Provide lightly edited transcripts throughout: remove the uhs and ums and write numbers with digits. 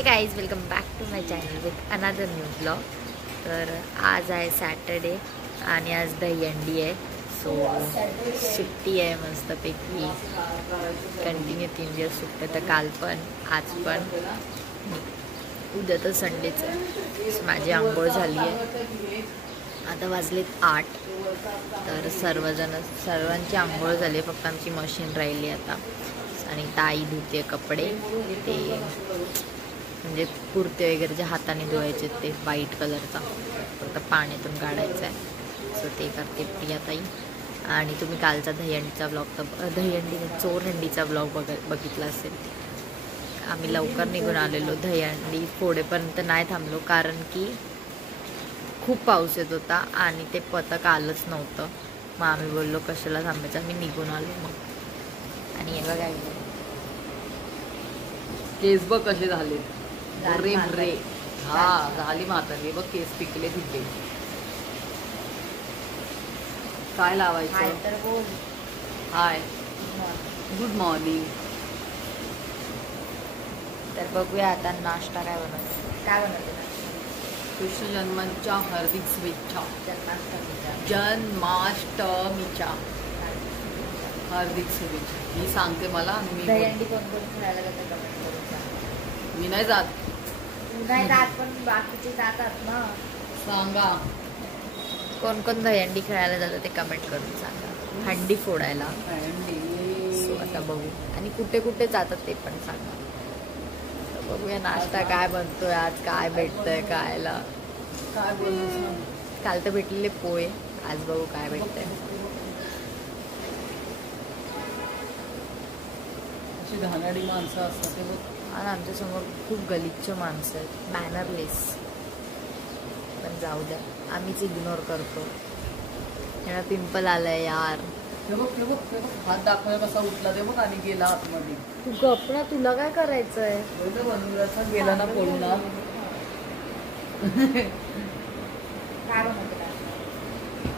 हे guys welcome back to my channel with another new blog. तर आज आहे सॅटर्डे आणि आज दहीहंडी आहे. सो सुट्टी आहे मस्तपैकी. कंटिन्यू 3 दिवस सुट्टी. तर काल पण आज पण उद्या तर संडेच आहे. माझी आंघोळ झाली आहे. आता वाजलेत 8. तर सर्वांची आंघोळ झाली आहे. फक्त आमची मशीन राहिली आता. आणि ताई धुते कपडे. ते म्हणजे कुर्ते वगैरे जे हाताने धुवायचे ते व्हाईट कलरचा फक्त पाण्यातून काढायचा आहे. सो ते करते प्रिया ताई. आणि तुम्ही कालचा दहीहंडीचा ब्लॉग तर चोरहंडीचा ब्लॉग बघितला असेल. आम्ही लवकर निघून आलेलो. दहीहंडी फोडेपर्यंत नाही थांबलो कारण की खूप पाऊस येत होता आणि ते पथक आलंच नव्हतं. मग आम्ही बोललो कशाला थांबायचं, आम्ही निघून आलो मग. आणि हे बघा केस बघ कसे झाले. रे रे हा झाली म्हातारी बघ. केस पिकले तिथे. काय लावायचं? तर हाय गुड मॉर्निंग. तर बघूया आता नाश्ता काय बनवतो. कृष्ण जन्मांच्या हार्दिक शुभेच्छा. जन्माष्टमीच्या हार्दिक शुभेच्छा. मी सांगते मला. दहीहंडी कोण खायला जातं कमेंट करून सांगा. मी नाही जात. नाही जात पण बाकीचे जातात ना. सांगा कोण कोण दहीहंडी खेळायला जातं ते कमेंट करून सांगा. हंडी फोडायला. सो आता बघू. आणि कुठे कुठे जातात ते पण सांगा. तर बघूया नाश्ता काय बनतोय आज. काय भेटतंय खायला. काय बोलू. काल तर भेटलेले पोहे. आज बघू काय भेटतंय. अशी घाणारी माणसं असतात ते बघ. आणि आमच्यासमोर खूप गलिच्छ माणसं आहेत. मॅनरलेस. पण जाऊ द्या, आम्हीच इग्नोर करतो. त्यांना पिंपल आलंय यार. ते बघ ते बघ ते बघ. हात दाखवायला कसा उठला ते बघ आणि गेला आतमध्ये. तू गप ना. तुला काय करायचंय. बनवून गेला ना पळून. काय बनवतो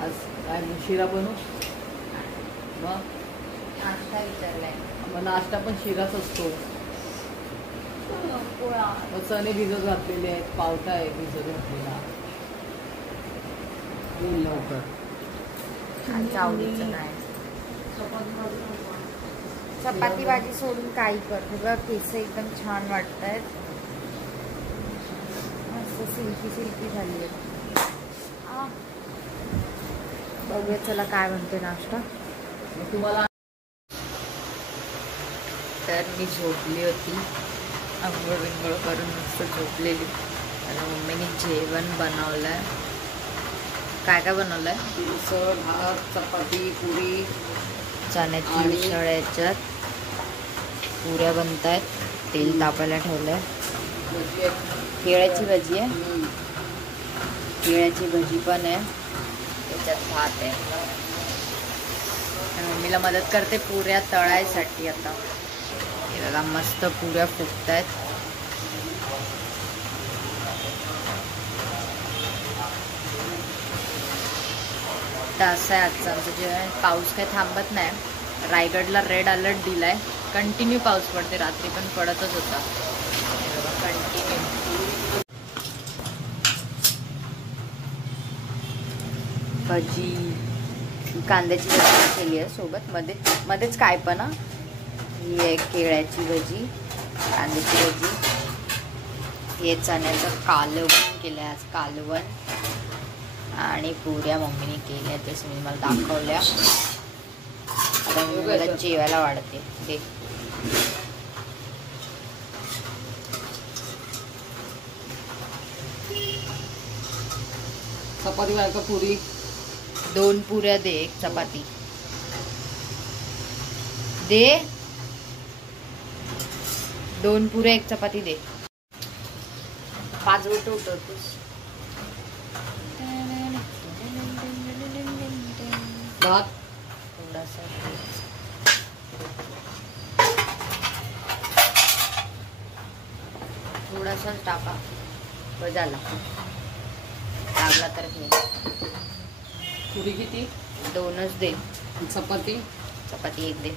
आज काय शिरा बनवू. मग नाश्ता विचारलाय. मग नाश्ता पण शिराच असतो. चणे भिजत घातलेले आहेत. पावटा आहे भिजत घातलेला. लवकर आवडीचं नाही. चपाती भाजी सोडून काही करते बघ. केस एकदम छान वाटत आहेत. मस्त सिल्की सिल्की झाली आहे. बघूया चला काय म्हणते नाश्ता. तुम्हाला. तर मी झोपली होती. आंघोळ बिंघोळ करून मस्त झोपलेली. आणि मम्मीने जेवण बनवलंय. काय काय बनवलंय. उसळ भात चपाती पुरी चण्याची उसळ. याच्यात पुऱ्या बनत आहेत. तेल तापायला ठेवलंय. केळ्याची भाजी आहे. केळ्याची भजी पण आहे. त्याच्यात भात आहे. मम्मीला मदत करते पुऱ्या तळायसाठी. आता हे बघा मस्त पुऱ्या फुगतायत. तर असं आहे आजचं आमचं जेवण. पाऊस काही थांबत नाही. रायगडला रेड अलर्ट दिलाय. कंटिन्यू पाऊस पडते. रात्री पण पडतच होता. कंटिन्यू. भजी कांद्याची भजी केली आहे सोबत. मध्येच काय पण ही आहे केळ्याची भजी, कांद्याची भजी. हे चण्याचं कालवण केलं आहे आज. कालवण आणि पुऱ्या मम्मीने केल्या. तेच मी मला दाखवल्या. आता मी मला जेवायला वाढते. दे चपाती का पुरी. 2 पुऱ्या दे. 1 चपाती दे. 2 पुऱ्या 1 चपाती दे. 5 मिनिटं उठवतोस. भात थोडासा टाका. झाला. लागला तर घे. पुरी किती. 2च दे. चपाती 1 दे.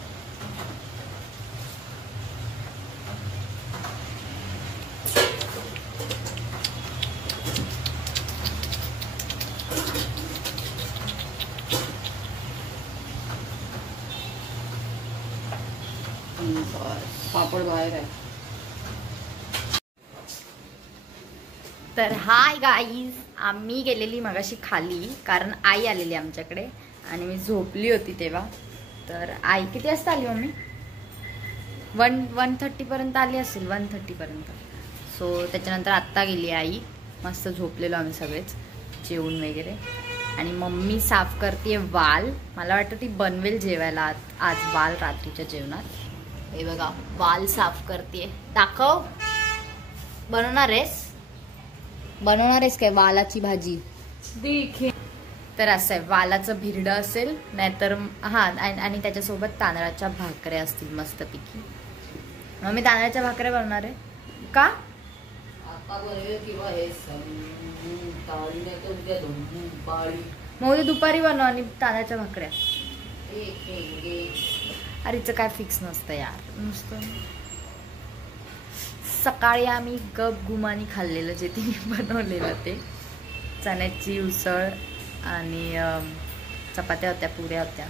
पापड बाहेर आहे. तर हाय गाईज, आम्ही गेलेली मगाशी खाली, कारण आई आलेली आमच्याकडे आणि मी झोपली होती तेव्हा. तर आई किती वाजता आली मम्मी? 1:30 पर्यंत आली असेल, 1:30 पर्यंत. सो त्याच्यानंतर आत्ता गेली आई. मस्त झोपलेलो आम्ही सगळेच जेवून वगैरे. आणि मम्मी साफ करते वाल. मला वाटतं ती बनवेल जेवायला आज वाल रात्रीच्या जेवणात. हे बघा वाल साफ करते. दाखव, बनवणार आहेस काय वालाची भाजी? देखील तर असं आहे, वालाचं भिरडं असेल, नाहीतर आणि त्याच्यासोबत तांदळाच्या भाकऱ्या असतील मस्तपैकी. मग मी तांदळाच्या भाकऱ्या बनवणार आहे का? आता बनवेल किंवा हे ताळी नाही तर उद्या पाळी. मग उद्या दुपारी बनव आणि तांदळाच्या भाकऱ्या. अरे हिचं काय फिक्स नसतं यार, नुसतं. सकाळी आम्ही गप गुमानी खाल्लेलं जे ते बनवलेलं, ते चण्याची उसळ आणि चपात्या होत्या, पुऱ्या होत्या,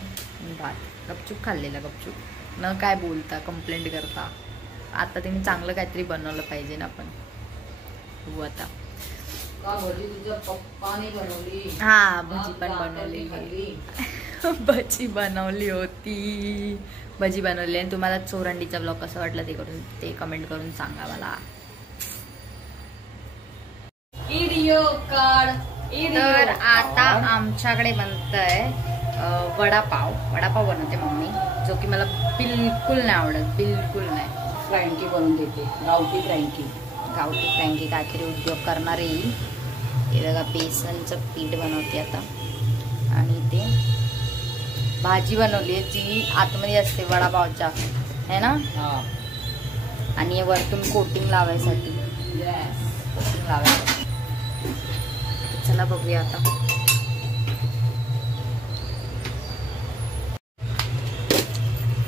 भात. गपचूप खाल्लेला, गपचूप, न काय बोलता कंप्लेंट करता. आता तिने चांगलं काहीतरी बनवलं पाहिजे ना आपण. हो आता भजी तुझ्या पप्पाने बनवली. हा भजी पण बनवली. भजी बनवली होती, भजी बनवली. आणि तुम्हाला चोरंडीचा ब्लॉग कसा वाटला ते कमेंट करून सांगा मला. तर आता आमच्याकडे बनतंय वडापाव. वडापाव बनवते मम्मी, जो की मला बिलकुल नाही आवडत, बिलकुल नाही. फ्रँकी बनवून देते, गावठी फ्रँकी. गावठी फ्रँकी काहीतरी उद्योग करणार येईल. हे बघा बेसनचं पीठ बनवते आता. आणि ते भाजी बनवली आहे जी आतमध्ये असते वडापावच्या, है ना. आणि वरतून कोटिंग लावायसाठी, कोटिंग लावायसाठी. चला बघूया आता.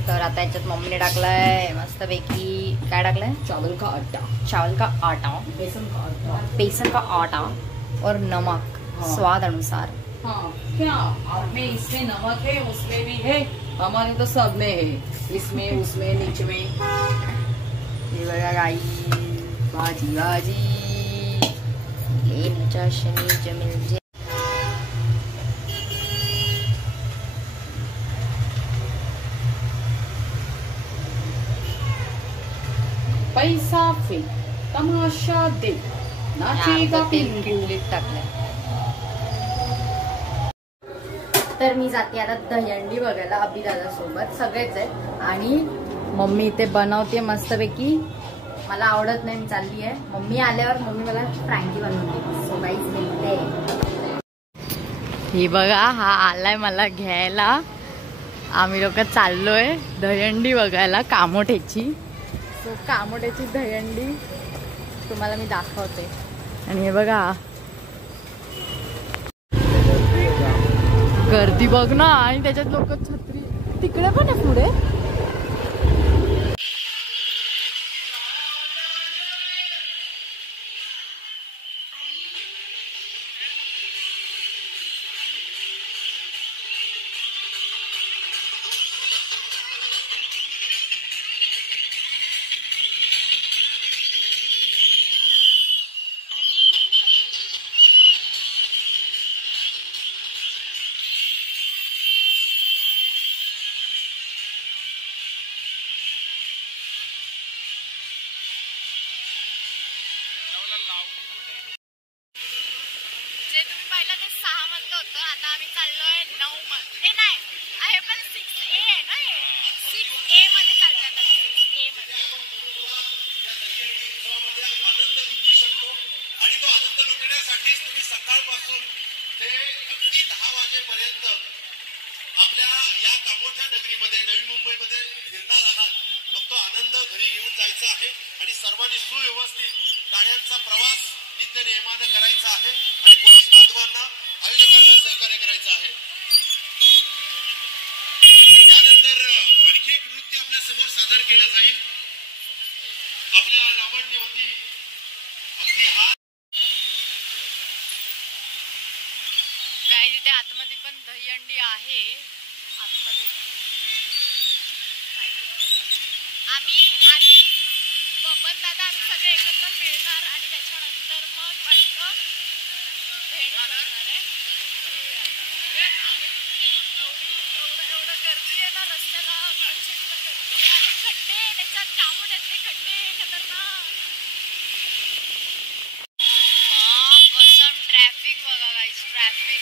तर आता याच्यात मम्मीने टाकलाय मस्तपैकी, काय टाकलंय? चावल का आटा, बेसन का आटा और नमक स्वाद अनुसार. हाँ क्या आप में इसमें नमक है, उसमें भी है, हमारे तो सब में है, इसमें उसमें नीचे में. ये बघा गाई, भाजी भाजी लेमच्या शनी जमिलजे. पैसा फेक तमाशा दे नाचेगा पिंकू. टाकलंय. तर मी जाते आता दहीहंडी बघायला अभिदादा सोबत, सगळेच आहेत. आणि मम्मी इथे बनवते मस्तपैकी. मला आवडत नाही, मी चालली आहे. मम्मी आल्यावर मम्मी मला फ्रँकी बनवून देते. सो गाईज भेटते. ही बघा, हा आलाय मला घ्यायला. आम्ही लोक चाललोय दहीहंडी बघायला, कामोठ्याची. सो कामोठ्याची दहीहंडी तुम्हाला मी दाखवते. आणि हे बघा गर्दी बघ ना, आणि त्याच्यात लोक छत्री तिकडे पण आहे पुढे. जे तुम्ही पाहिलं ते 6 मधलं होतं, आता आम्ही चाललोय 9 मध्ये. नाही आहे पण 6A आहे ना, 6A मध्ये चालतोय आता. 6A मध्ये आनंद लुटू शकतो. आणि तो आनंद लुटण्यासाठीच तुम्ही सकाळपासून ते अगदी 10 वाजेपर्यंत आपल्या या कामोठ्या नगरीमध्ये, नवी मुंबईमध्ये फिरणार आहात. मग तो आनंद घरी घेऊन जायचा आहे आणि सर्वांनी सुव्यवस्थित गाड्यांचा प्रवास नित्य नियमानं करायचा आहे. आणि पोलीस बांधवांना, आयोजकांना सहकार्य करायचं आहे. त्यानंतर आणखी एक नृत्य आपल्या समोर सादर केलं जाईल. आपल्या लावण्यवती अगदी गाईज इथे आतमध्ये पण दहीहंडी आहे. आतमध्ये आम्ही आधी बबन दादा आम्ही सगळे एकत्र मिळणार आणि त्याच्यानंतर मग वाटतं भेट करणार आहे. एवढं गर्दी आहे ना रस्त्याला, प्रचंड गर्दी आहे आणि खड्डे त्याच्यात कामं त्यातले खड्डे खतरनाक. कसम ट्रॅफिक बघा गाईस, ट्रॅफिक.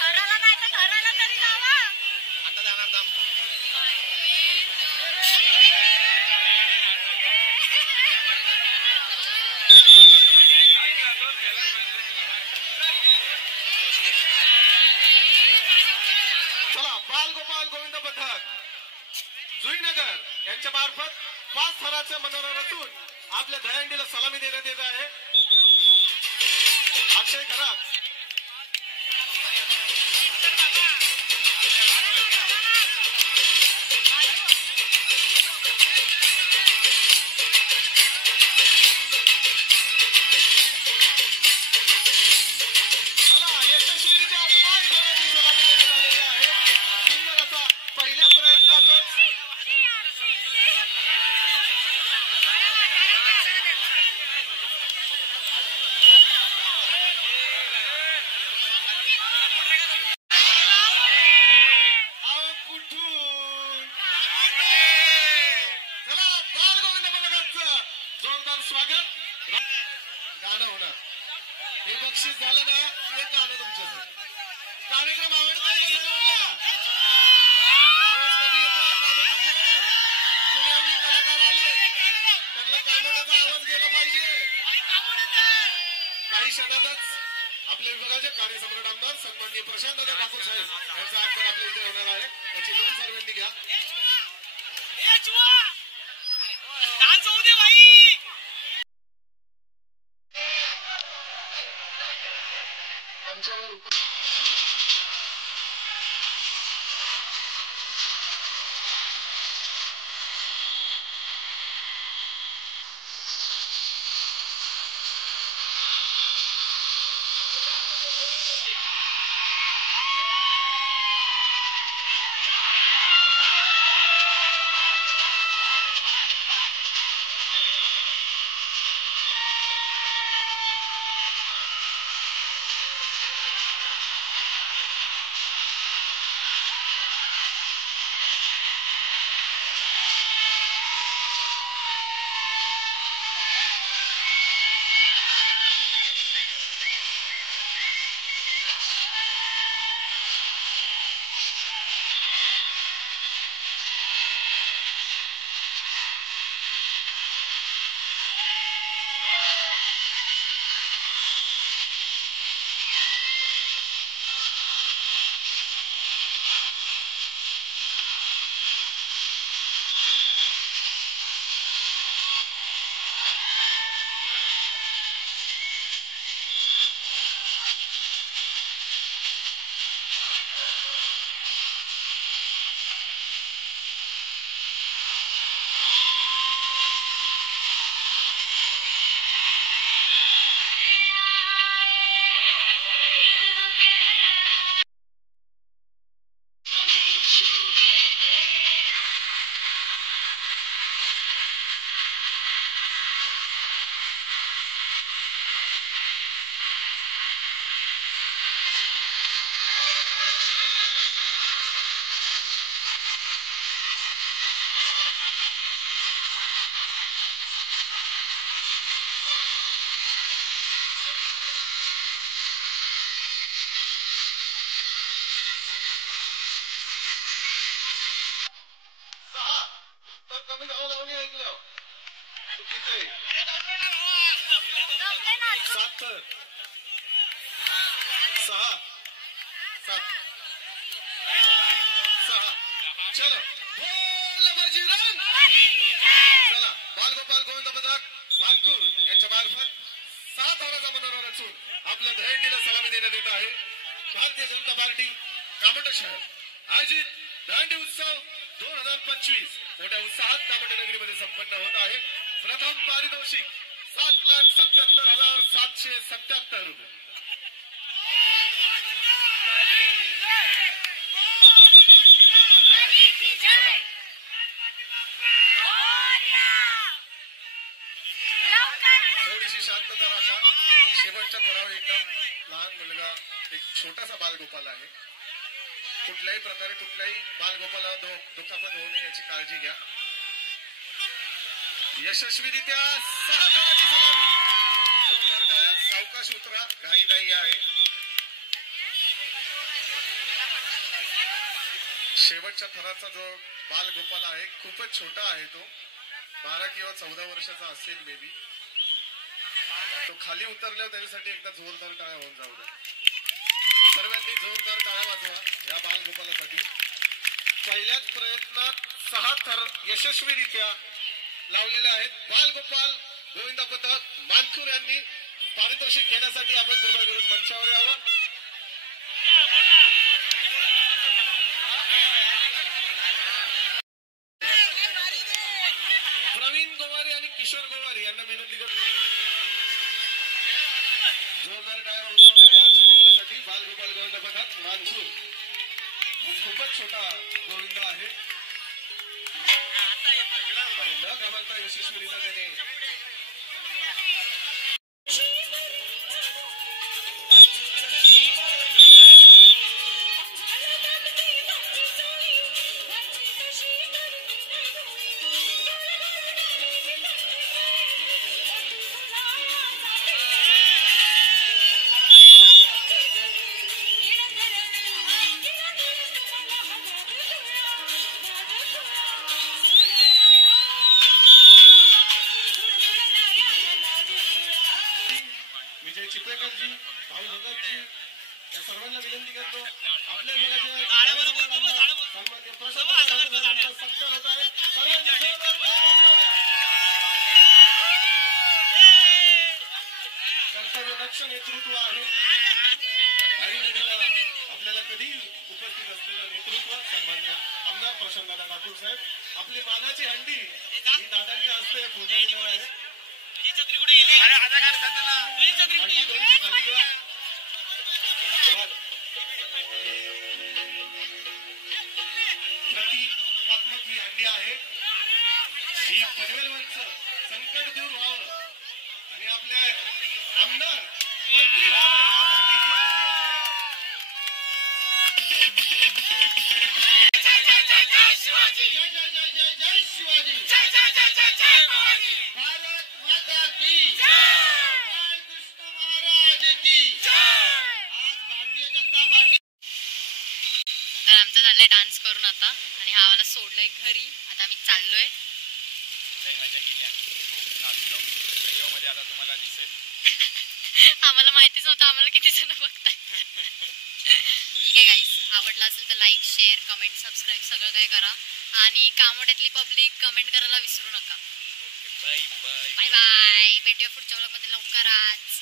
घराला नाही तर घराला तरी जावा. आता जाणार दम. चला, बालगोपाल गोविंद पथक जुईनगर यांच्या मार्फत 5 थराचे मनोरंजन रचून आपल्या दहीहंडीला सलामी देण्यात येत आहे. अक्षय खरात स्वागत गाणं होणार. हे बक्षीस झालं ना, एक गाणं तुमच्यासाठी. कार्यक्रम आवडतोय का सर्वांना? आवाज कमी येतो. पुण्याहून कलाकार आले, त्यांना कानोड्याचा आवाज गेला पाहिजे. काही क्षणातच आपल्या विभागाचे कार्यसम्राट आमदार सन्माननीय प्रशांत ठाकूर साहेब यांचा आगमन आपल्या इथे होणार आहे. त्याची नोंद सर्वांनी घ्या. डान्स होऊ दे भाई. चलो बोल बजरंग. चला बालगोपाल गोविंद पथक मानकूर यांच्या मार्फत 7 हाराचा मनोरा रचून आपल्या दहीहंडीला सलामी देण्यात येत आहे. भारतीय जनता पार्टी कामोठा शहर आयोजित दहीहंडी उत्सव 2025 मोठ्या उत्साहात कामोठा नगरीमध्ये संपन्न होत आहे. प्रथम पारितोषिक 7,77,777 रुपये. थोडीशी शांतता राखा. शेवटच्या थरावर एकदम लहान मुलगा एक छोटासा बालगोपाल आहे. कुठल्याही प्रकारे कुठल्याही बालगोपाला दुखापत होऊ नये याची काळजी घ्या. यशस्वीरित्या 6 धावांची सलामी. 2 टाळ्या. सावकाश उतरा, घाई नाही आहे. शेवटच्या थराचा जो बालगोपाल आहे खूपच छोटा आहे. तो 12 किंवा 14 वर्षाचा असेल मे बी. तो खाली उतरल्यावर त्याच्यासाठी एकदा जोरदार टाळ्या होऊन जाऊ द्या. सर्वांनी जोरदार टाळ्या वाजवा या बालगोपालासाठी. पहिल्याच प्रयत्नात 6 थर यशस्वीरित्या लावलेले आहेत. बालगोपाल गोविंद पथक मानखूर यांनी पारितोषिक घेण्यासाठी आपण कृपा करून मंचावर यावं. प्रवीण गोवारी आणि किशोर गोवारी यांना विनंती करतो. जोरदार टाळ्या उचलल्या या शुभक्रमासाठी. बालगोपाल गोविंद पथक मानखूर. खूपच छोटा गोविंद आहे. न घाबरता यशस्वीरित्या त्याने चिपळेकरजी, भाऊ भगतजी या सर्वांना विनंती करतो. आपल्या सन्मान्य प्रशासनाचा सत्कार होत आहे. कर्तव्यदक्ष नेतृत्व आहे. आई नदीला आपल्याला कधी उपस्थित असलेलं नेतृत्व सन्मान्य आमदार प्रशांतदादा ठाकूर साहेब. आपली मानाची हंडी ही दादांच्या हस्ते फोडण्यात येणार आहे. प्रतिकात्मक ही हंडी आहे. ही पनवेलवरचं संकट दूर व्हावं आणि आपल्या आमदार मंत्री व्हावं यासाठी ही हंडी आहे. जय जय जय जय शिवाजी. जय जय जय जय जय शिवाजी. जय जय जय जय जय भवानी. भारत माता की जय. कृष्ण महाराज की जय. आज भारतीय जनता पार्टी. तर आमचं झालंय डान्स करून आता आणि हा आम्हाला सोडलंय घरी. आता आम्ही चाललोय. मजा केली आम्ही. खूप नाचलो. व्हिडिओमध्ये आता तुम्हाला दिसेल. आम्हाला माहितीच नव्हतं आम्हाला किती जण बघताय. ठीक आहे गाईस, आवडला असेल तर लाईक शेअर कमेंट सबस्क्राईब सगळं काय करा आणि कामोठ्यातली पब्लिक कमेंट करायला विसरू नका. Okay bye bye. Bye bye. भेटूया पुढच्या व्लॉगमध्ये लवकरच.